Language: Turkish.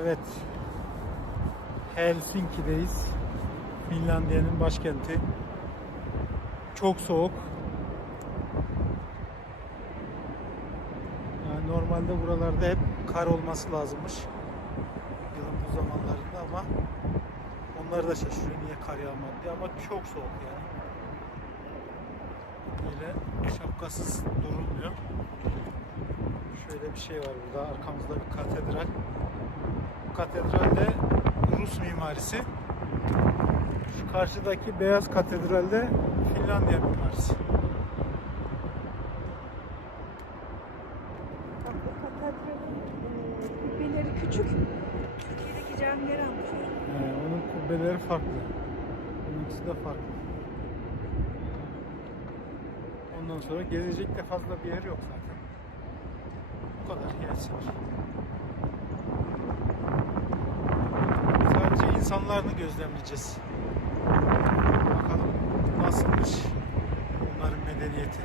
Evet. Helsinki'deyiz. Finlandiya'nın başkenti. Çok soğuk. Yani normalde buralarda hep kar olması lazımmış. Yılın bu zamanlarında ama onlar da şaşırıyor niye kar yağmadı diye ama çok soğuk yani. Böyle şapkasız durulmuyor. Bir şey var burada. Arkamızda bir katedral. Bu katedral de Rus mimarisi. Şu karşıdaki beyaz katedral de Finlandiya mimarisi. Bak e, kubbeleri küçük. Türkiye'deki andırıyor. Ee, onun kubbeleri farklı. Bununkisi de farklı. Ondan sonra gezecek de fazla bir yer yok zaten. Kadar Helsinki. Sadece insanlarını gözlemleyeceğiz. Bakalım nasılmış onların medeniyeti.